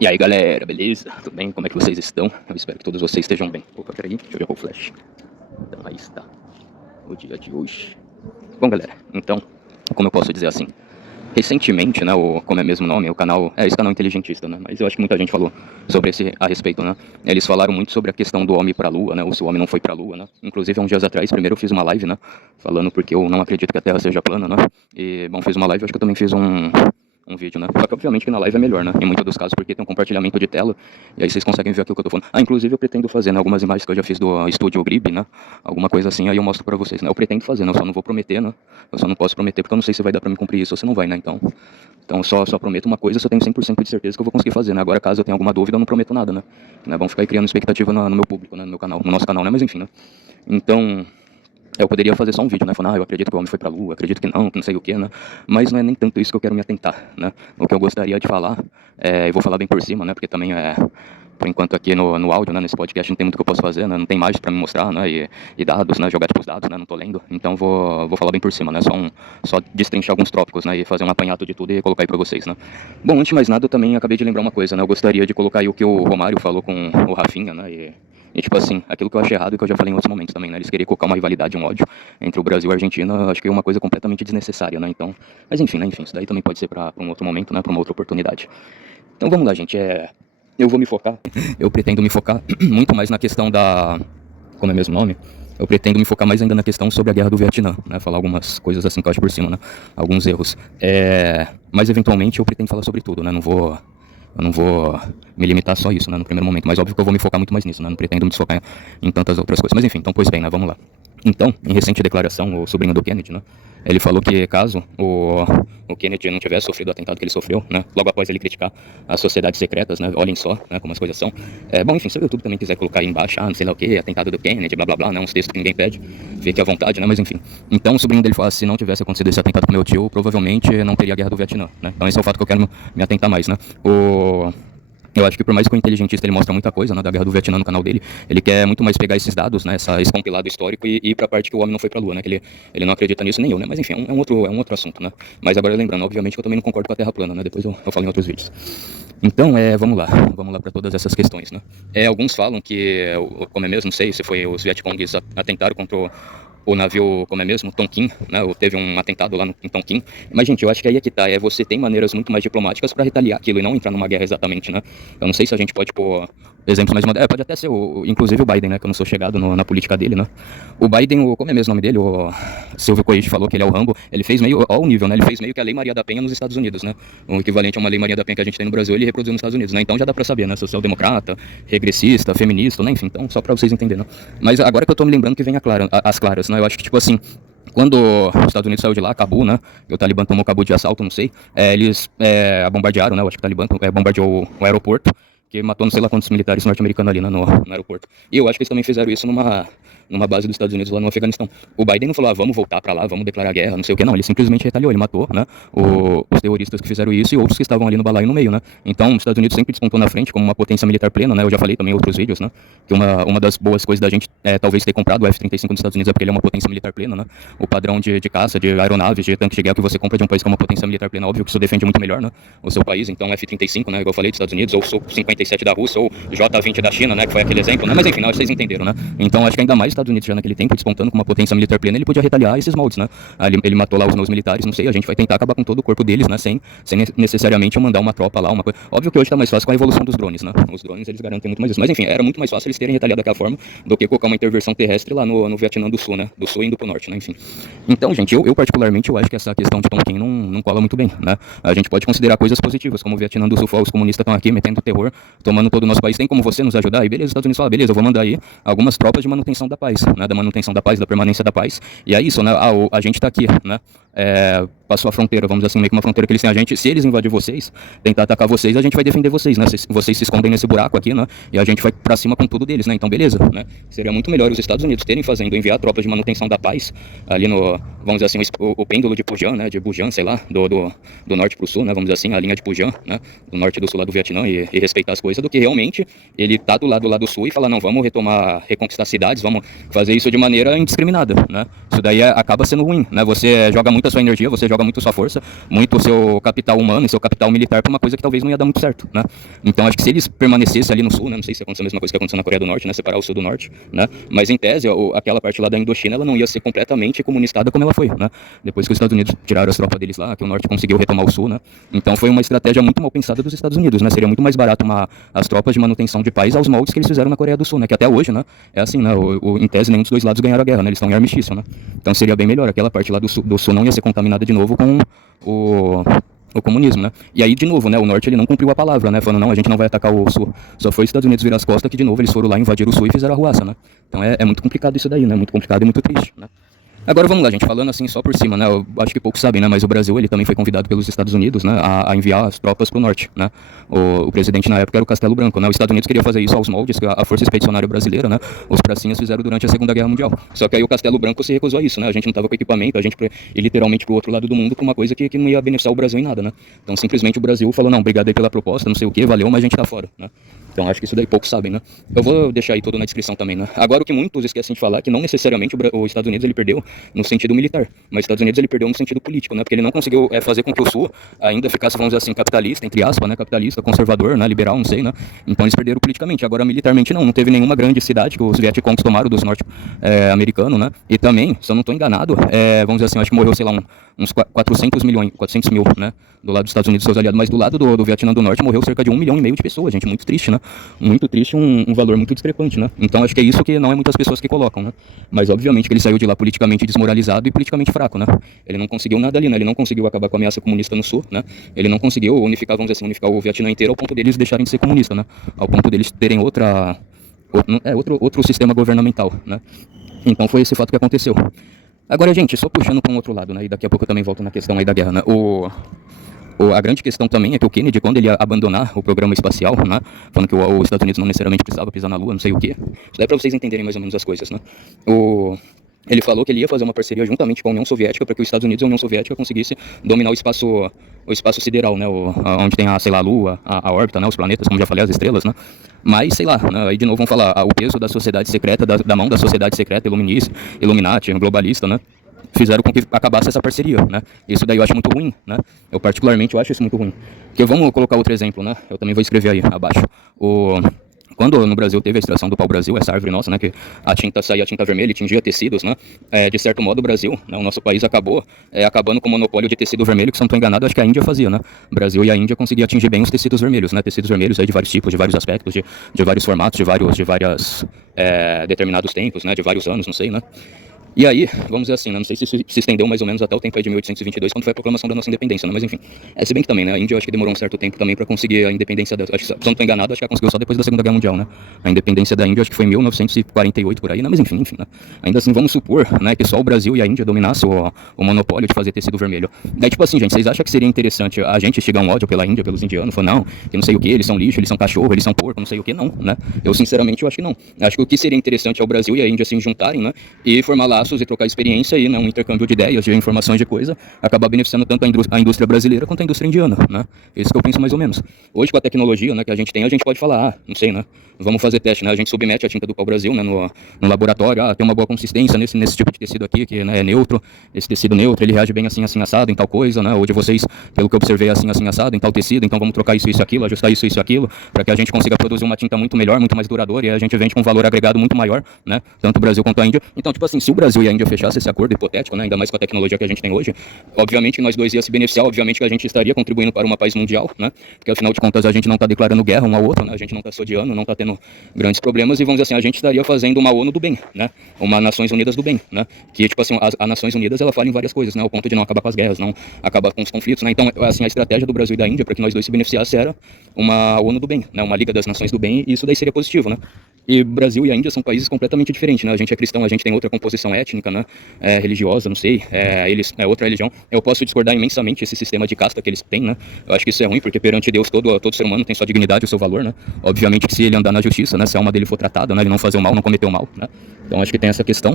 E aí galera, beleza? Tudo bem? Como é que vocês estão? Eu espero que todos vocês estejam bem. Opa, peraí, deixa eu ver o flash. Então aí está, o dia de hoje. Bom galera, então, como eu posso dizer assim, recentemente, né, como é mesmo o nome, o canal, esse canal inteligentista, né, mas eu acho que muita gente falou sobre esse a respeito, né, eles falaram muito sobre a questão do homem pra lua, né, ou se o homem não foi pra lua, né, inclusive há uns dias atrás, primeiro eu fiz uma live, né, falando porque eu não acredito que a Terra seja plana, né, e, bom, fiz uma live, acho que eu também fiz um vídeo, né? Só que obviamente que na live é melhor, né? Em muitos dos casos, porque tem um compartilhamento de tela, e aí vocês conseguem ver aqui o que eu tô falando. Ah, inclusive eu pretendo fazer, né, algumas imagens que eu já fiz do Estúdio Grib, né? Alguma coisa assim, aí eu mostro pra vocês, né? Eu pretendo fazer, né? Eu só não vou prometer, né? Eu só não posso prometer porque eu não sei se vai dar pra mim cumprir isso ou se não vai, né? Então eu só prometo uma coisa se eu tenho 100% de certeza que eu vou conseguir fazer, né? Agora, caso eu tenha alguma dúvida, eu não prometo nada, né? Vamos ficar aí criando expectativa no meu público, né? No meu canal, no nosso canal, né? Mas enfim, né? Então, eu poderia fazer só um vídeo, né, falando, eu acredito que o homem foi pra lua, acredito que não sei o que, né, mas não é nem tanto isso que eu quero me atentar, né, o que eu gostaria de falar, eu vou falar bem por cima, né, porque também por enquanto aqui no áudio, né, nesse podcast não tem muito que eu posso fazer, né, não tem imagens pra me mostrar, né, e dados, né, jogar tipo os dados, né, não tô lendo, então vou falar bem por cima, né, só destrinchar alguns tópicos, né, e fazer um apanhado de tudo e colocar aí pra vocês, né. Bom, antes de mais nada, eu também acabei de lembrar uma coisa, né, eu gostaria de colocar aí o que o Romário falou com o Rafinha, né, e tipo assim, aquilo que eu achei errado e que eu já falei em outros momentos também, né? Eles queriam colocar uma rivalidade, um ódio entre o Brasil e a Argentina, acho que é uma coisa completamente desnecessária, né? Então, mas enfim, né? Enfim, isso daí também pode ser pra um outro momento, né? Pra uma outra oportunidade. Então vamos lá, gente. Eu vou me focar, eu pretendo me focar muito mais na questão como é mesmo o nome? Eu pretendo me focar mais ainda na questão sobre a guerra do Vietnã, né? Falar algumas coisas assim que eu acho por cima, né? Alguns erros. Mas eventualmente eu pretendo falar sobre tudo, né? Eu não vou me limitar só a isso, né, no primeiro momento. Mas óbvio que eu vou me focar muito mais nisso, né? Não pretendo me focar em tantas outras coisas. Mas enfim, então, pois bem, né? Vamos lá. Então, em recente declaração, o sobrinho do Kennedy, né? Ele falou que caso o Kennedy não tivesse sofrido o atentado que ele sofreu, né? Logo após ele criticar as sociedades secretas, né? Olhem só, né? Como as coisas são. Bom, enfim, se o YouTube também quiser colocar aí embaixo, não sei lá o que, atentado do Kennedy, blá blá blá, né? Uns textos que ninguém pede, fique à vontade, né? Mas enfim. Então, o sobrinho dele fala, se não tivesse acontecido esse atentado com meu tio, provavelmente não teria a guerra do Vietnã, né? Então esse é o fato que eu quero me atentar mais, né? Eu acho que por mais que o inteligentista ele mostra muita coisa, né, da guerra do Vietnã no canal dele, ele quer muito mais pegar esses dados, né, esse compilado histórico e ir pra parte que o homem não foi pra lua, né, que ele não acredita nisso, nem eu, né, mas enfim, é um outro assunto, né. Mas agora lembrando, obviamente que eu também não concordo com a Terra plana, né, depois eu falo em outros vídeos. Então, vamos lá para todas essas questões, né. Alguns falam que, como é mesmo, não sei se foi os Vietcongues atentaram contra o navio, como é mesmo, Tonkin, né, ou teve um atentado lá em Tonkin. Mas, gente, eu acho que aí é que tá, você tem maneiras muito mais diplomáticas para retaliar aquilo e não entrar numa guerra exatamente, né. Eu não sei se a gente pode pôr exemplos mais... pode até ser, inclusive o Biden, né, que eu não sou chegado na política dele, né. O Biden, como é mesmo o nome dele, o Silvio Coelho falou que ele é o Rambo, ele fez meio, ó o nível, né, ele fez meio que a Lei Maria da Penha nos Estados Unidos, né. O equivalente a uma Lei Maria da Penha que a gente tem no Brasil, ele reproduziu nos Estados Unidos, né. Então já dá pra saber, né, social-democrata, regressista, feminista, né, enfim, então só pra vocês entenderem, né. Mas agora que eu tô me lembrando que vem as claras, né, eu acho que, tipo assim, quando os Estados Unidos saiu de lá, Cabul, né, e o Talibã tomou Cabul de assalto, não sei, eles bombardearam, né, eu acho que o Talibã bombardeou o aeroporto, que matou não sei lá quantos militares norte-americanos ali, né, no aeroporto. E eu acho que eles também fizeram isso numa base dos Estados Unidos lá no Afeganistão. O Biden não falou, vamos voltar pra lá, vamos declarar guerra, não sei o que, não. Ele simplesmente retaliou, ele matou, né, os terroristas que fizeram isso e outros que estavam ali no balaio no meio, né. Então, os Estados Unidos sempre despontou na frente como uma potência militar plena, né. Eu já falei também em outros vídeos, né, que uma das boas coisas da gente talvez ter comprado o F-35 dos Estados Unidos é porque ele é uma potência militar plena, né. O padrão de caça, de aeronaves, de tanques de guerra que você compra de um país que é uma potência militar plena, óbvio que isso defende muito melhor, né, o seu país. Então, F-35, né, igual eu falei, dos Estados Unidos, ou Su-57 da Rússia, ou J-20 da China, né, que foi aquele exemplo, né. Mas enfim, não, vocês entenderam, né. Então, acho que ainda mais os Estados Unidos já naquele tempo despontando com uma potência militar plena, ele podia retaliar esses moldes, né. Ele matou lá os meus militares, não sei, a gente vai tentar acabar com todo o corpo deles, né, sem necessariamente mandar uma tropa lá, uma coisa. Óbvio que hoje tá mais fácil com a evolução dos drones, né. Os drones, eles garantem muito mais isso. Mas enfim, era muito mais fácil eles terem retaliado daquela forma do que colocar uma intervenção terrestre lá no Vietnã do Sul, né, do Sul indo pro Norte, né, enfim. Então, gente, eu particularmente, eu acho que essa questão de Tonkin não cola muito bem, né. A gente pode considerar coisas positivas, como o Vietnã do Sul, os comunistas estão aqui metendo terror, tomando todo o nosso país, tem como você nos ajudar? E beleza, os Estados Unidos fala, beleza, eu vou mandar aí algumas tropas de manutenção da paz, né, da manutenção da paz, da permanência da paz, e é isso, né, a gente tá aqui, né, passou a fronteira, vamos dizer assim, meio que uma fronteira que eles têm a gente, se eles invadir vocês, tentar atacar vocês, a gente vai defender vocês, né, vocês se escondem nesse buraco aqui, né, e a gente vai pra cima com tudo deles, né, então beleza, né, seria muito melhor os Estados Unidos enviar tropas de manutenção da paz, ali vamos dizer assim, o pêndulo de Pujan, né, de Bujan, sei lá, do norte pro sul, né, vamos dizer assim, a linha de Pujan, né, do norte e do sul lá do Vietnã, e respeitar as coisas, do que realmente ele tá do lado lá do sul e falar, não, vamos reconquistar cidades, vamos fazer isso de maneira indiscriminada, né, isso daí acaba sendo ruim, né, você joga muito muito a sua energia, você joga muito a sua força, muito o seu capital humano e seu capital militar pra uma coisa que talvez não ia dar muito certo, né? Então acho que se eles permanecessem ali no sul, né, não sei se aconteceu a mesma coisa que aconteceu na Coreia do Norte, né, separar o sul do norte, né? Mas em tese, aquela parte lá da Indochina, ela não ia ser completamente comunistada como ela foi, né? Depois que os Estados Unidos tiraram as tropas deles lá, que o norte conseguiu retomar o sul, né? Então foi uma estratégia muito mal pensada dos Estados Unidos, né? Seria muito mais barato as tropas de manutenção de paz aos moldes que eles fizeram na Coreia do Sul, né? Que até hoje, né? É assim, né? Em tese, nenhum dos dois lados ganharam a guerra, né? Eles estão em armistício, né? Então seria bem melhor. Aquela parte lá do sul não ia ser contaminada de novo com o comunismo, né? E aí, de novo, né? O norte ele não cumpriu a palavra, né? Falando, não, a gente não vai atacar o sul. Só foi os Estados Unidos virar as costas que, de novo, eles foram lá invadir o sul e fizeram a arruaça, né? Então é muito complicado isso daí, né? Muito complicado e muito triste, né? Agora vamos lá, gente, falando assim só por cima, né, eu acho que poucos sabem, né, mas o Brasil, ele também foi convidado pelos Estados Unidos, né, a enviar as tropas para o norte, né, o presidente na época era o Castelo Branco, né, os Estados Unidos queria fazer isso aos moldes que a Força Expedicionária Brasileira, né, os pracinhas fizeram durante a Segunda Guerra Mundial, só que aí o Castelo Branco se recusou a isso, né, a gente não tava com equipamento, a gente ia literalmente pro outro lado do mundo pra uma coisa que não ia beneficiar o Brasil em nada, né, então simplesmente o Brasil falou, não, obrigado aí pela proposta, não sei o que, valeu, mas a gente tá fora, né. Então acho que isso daí poucos sabem, né? Eu vou deixar aí tudo na descrição também, né? Agora o que muitos esquecem de falar é que não necessariamente os Estados Unidos ele perdeu no sentido militar, mas os Estados Unidos ele perdeu no sentido político, né? Porque ele não conseguiu fazer com que o Sul ainda ficasse, vamos dizer assim, capitalista, entre aspas, né? Capitalista, conservador, né? Liberal, não sei, né? Então eles perderam politicamente. Agora militarmente não teve nenhuma grande cidade que os Vietcongs tomaram dos norte-americanos, né? E também, se eu não estou enganado, vamos dizer assim, eu acho que morreu, sei lá, uns 400 mil, né? Do lado dos Estados Unidos, seus aliados, mas do lado do Vietnã do Norte morreu cerca de 1,5 milhão de pessoas, gente, muito triste, né? Muito triste, um valor muito discrepante, né? Então acho que é isso que não é muitas pessoas que colocam, né? Mas obviamente que ele saiu de lá politicamente desmoralizado e politicamente fraco, né? Ele não conseguiu nada ali, né? Ele não conseguiu acabar com a ameaça comunista no sul, né? Ele não conseguiu unificar, vamos dizer assim, unificar o Vietnã inteiro ao ponto deles deixarem de ser comunistas, né? Ao ponto deles terem outro sistema governamental, né? Então foi esse fato que aconteceu. Agora, gente, só puxando para um outro lado, né? E daqui a pouco eu também volto na questão aí da guerra, né? A grande questão também é que o Kennedy, quando ele ia abandonar o programa espacial, né, falando que os Estados Unidos não necessariamente precisava pisar na Lua, não sei o quê, isso daí é pra vocês entenderem mais ou menos as coisas, né? Ele falou que ele ia fazer uma parceria juntamente com a União Soviética para que os Estados Unidos e a União Soviética conseguissem dominar o espaço sideral, né, onde tem sei lá, a Lua, a órbita, né, os planetas, como já falei, as estrelas, né? Mas, sei lá, né, aí de novo vamos falar, o peso da sociedade secreta, da mão da sociedade secreta, Illuminati, globalista, né? Fizeram com que acabasse essa parceria, né? Isso daí eu acho muito ruim, né? Eu particularmente acho isso muito ruim. Porque vamos colocar outro exemplo, né? Eu também vou escrever aí abaixo. Quando no Brasil teve a extração do pau-brasil, essa árvore nossa, né, que a tinta saía, a tinta vermelha e tingia tecidos, né, de certo modo o Brasil, né, o nosso país acabou acabando com o monopólio de tecido vermelho, que se não estou enganado, acho que a Índia fazia, né, o Brasil e a Índia conseguiam atingir bem os tecidos vermelhos, né, tecidos vermelhos aí de vários tipos, de vários aspectos, de vários formatos, de vários determinados tempos, né, de vários anos, não sei, né. E aí, vamos dizer assim, né, não sei se se estendeu mais ou menos até o tempo aí de 1822, quando foi a proclamação da nossa independência, né, mas enfim. Se bem que também, né, a Índia eu acho que demorou um certo tempo também para conseguir a independência dela. Acho que, se eu não estou enganado, acho que ela conseguiu só depois da Segunda Guerra Mundial, né. A independência da Índia acho que foi em 1948 por aí, né, mas enfim, né. Ainda assim, vamos supor, né, que só o Brasil e a Índia dominassem o monopólio de fazer tecido vermelho. Daí, tipo assim, gente, vocês acham que seria interessante a gente instigar um ódio pela Índia, pelos indianos? Falar, não, que não sei o que, eles são lixo, eles são cachorro, eles são porco, não sei o que, não, né. Eu, sinceramente, eu acho que não. Acho que o que seria interessante é o Brasil e a Índia se juntarem, né, e formar laços e trocar experiência aí, né, um intercâmbio de ideias, de informações, de coisa, acabar beneficiando tanto a indústria brasileira quanto a indústria indiana, né? Isso que eu penso mais ou menos. Hoje, com a tecnologia, né, que a gente tem, a gente pode falar, não sei, né? Vamos fazer teste, né? A gente submete a tinta do pau-brasil, né, no laboratório, tem uma boa consistência nesse tipo de tecido aqui, que, né, é neutro, esse tecido neutro, ele reage bem assim, assado, em tal coisa, né? Ou de vocês, pelo que eu observei, assim, assado, em tal tecido, então vamos trocar isso, aquilo, ajustar isso, aquilo, para que a gente consiga produzir uma tinta muito melhor, muito mais duradoura, e a gente vende com um valor agregado muito maior, né? Tanto o Brasil quanto a Índia. Então, tipo assim, se o Brasil e a Índia fechassem esse acordo hipotético, né, ainda mais com a tecnologia que a gente tem hoje, obviamente que nós dois ia se beneficiar, obviamente que a gente estaria contribuindo para uma paz mundial, né, porque afinal de contas a gente não está declarando guerra um ao outro, né, a gente não está se odiando, não está tendo grandes problemas e vamos dizer assim, a gente estaria fazendo uma ONU do bem, né, uma Nações Unidas do bem, né, que tipo assim, a Nações Unidas ela fala em várias coisas, né, ao ponto de não acabar com as guerras, não acabar com os conflitos, né, então assim, a estratégia do Brasil e da Índia para que nós dois se beneficiassem era uma ONU do bem, né, uma Liga das Nações do Bem, e isso daí seria positivo, né. E Brasil e a Índia são países completamente diferentes, né? A gente é cristão, a gente tem outra composição étnica, né? Religiosa, não sei, eles é outra religião. Eu posso discordar imensamente esse sistema de casta que eles têm, né? Eu acho que isso é ruim, porque perante Deus todo ser humano tem sua dignidade e o seu valor, né? Obviamente que se ele andar na justiça, né? Se a alma dele for tratada, né? Ele não fazer o mal, não cometer o mal, né? Então acho que tem essa questão.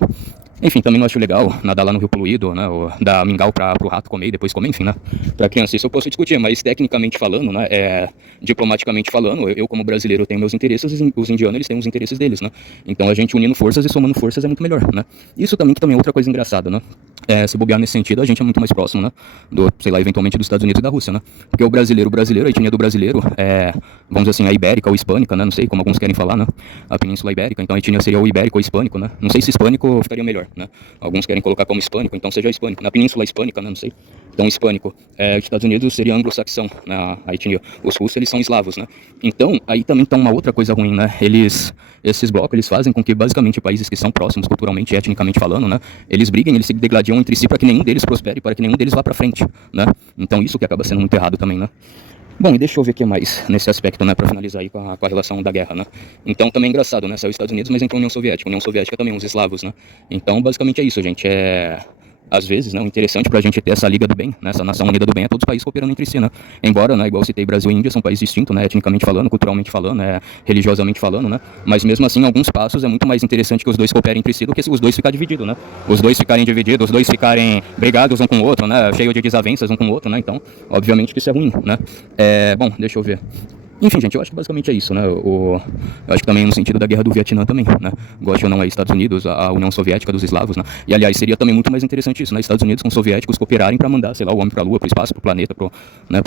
Enfim, também não acho legal nadar lá no rio poluído, né? Ou dar mingau pro rato comer e depois comer, enfim, né? Pra criança isso eu posso discutir, mas tecnicamente falando, né? Diplomaticamente falando, eu como brasileiro tenho meus interesses, os indianos eles têm os interesses deles, né? Então a gente unindo forças e somando forças é muito melhor, né? Isso também que também é outra coisa engraçada, né? Se bobear nesse sentido, a gente é muito mais próximo, né? Sei lá, eventualmente dos Estados Unidos e da Rússia, né? Porque a etnia do brasileiro vamos dizer assim, a ibérica ou hispânica, né? Não sei como alguns querem falar, né? A Península Ibérica, então a etnia seria o ibérico ou hispânico, né? Não sei se hispânico ficaria melhor, né? Alguns querem colocar como hispânico, então seja hispânico. Na Península Hispânica, né? Não sei. Então, hispânico. Os Estados Unidos seria anglo-saxão, né? A etnia. Os russos, eles são eslavos, né? Então, aí também tá uma outra coisa ruim, né? Esses blocos, eles fazem com que basicamente países que são próximos culturalmente e etnicamente falando, né? Eles briguem, eles se degladiam entre si para que nenhum deles prospere, para que nenhum deles vá para frente, né? Então isso que acaba sendo muito errado também, né? Bom, e deixa eu ver o que mais nesse aspecto, né, para finalizar aí com a relação da guerra, né? Então também é engraçado, né? Saiu os Estados Unidos, mas entrou a União Soviética. A União Soviética também, os eslavos, né? Então basicamente é isso, gente. Às vezes, né, o interessante pra gente ter essa liga do bem, né, essa nação unida do bem, é todos os países cooperando entre si, né? Embora, né, igual eu citei, Brasil e Índia são países distintos, né, etnicamente falando, culturalmente falando, religiosamente falando, né? Mas mesmo assim, em alguns passos é muito mais interessante que os dois cooperem entre si do que se os dois ficarem divididos, né? Os dois ficarem divididos, os dois ficarem brigados um com o outro, né? Cheio de desavenças um com o outro, né? Então, obviamente que isso é ruim, né? Bom, deixa eu ver. Enfim, gente, eu acho que basicamente é isso, né? Eu acho que também no sentido da guerra do Vietnã também, né? Goste ou não aí, Estados Unidos, a União Soviética dos eslavos, né? E aliás, seria também muito mais interessante isso, né? Estados Unidos com os soviéticos cooperarem para mandar, sei lá, o homem para a Lua, para o espaço, para o planeta, pro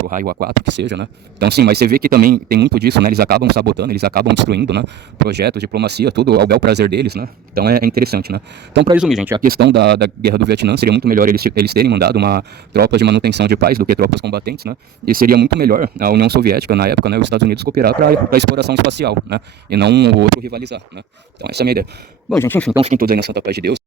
raio A4, que seja, né? Então, sim, mas você vê que também tem muito disso, né? Eles acabam sabotando, eles acabam destruindo, né? Projetos, diplomacia, tudo ao bel prazer deles, né? Então é interessante, né? Então, para resumir, gente, a questão da guerra do Vietnã seria muito melhor eles terem mandado uma tropas de manutenção de paz do que tropas combatentes, né? E seria muito melhor a União Soviética, na época, né? Os Estados Unidos cooperar para exploração espacial, né? E não o outro rivalizar, né? Então essa é a minha ideia. Bom, gente, enfim, então fiquem todos aí na santa paz de Deus.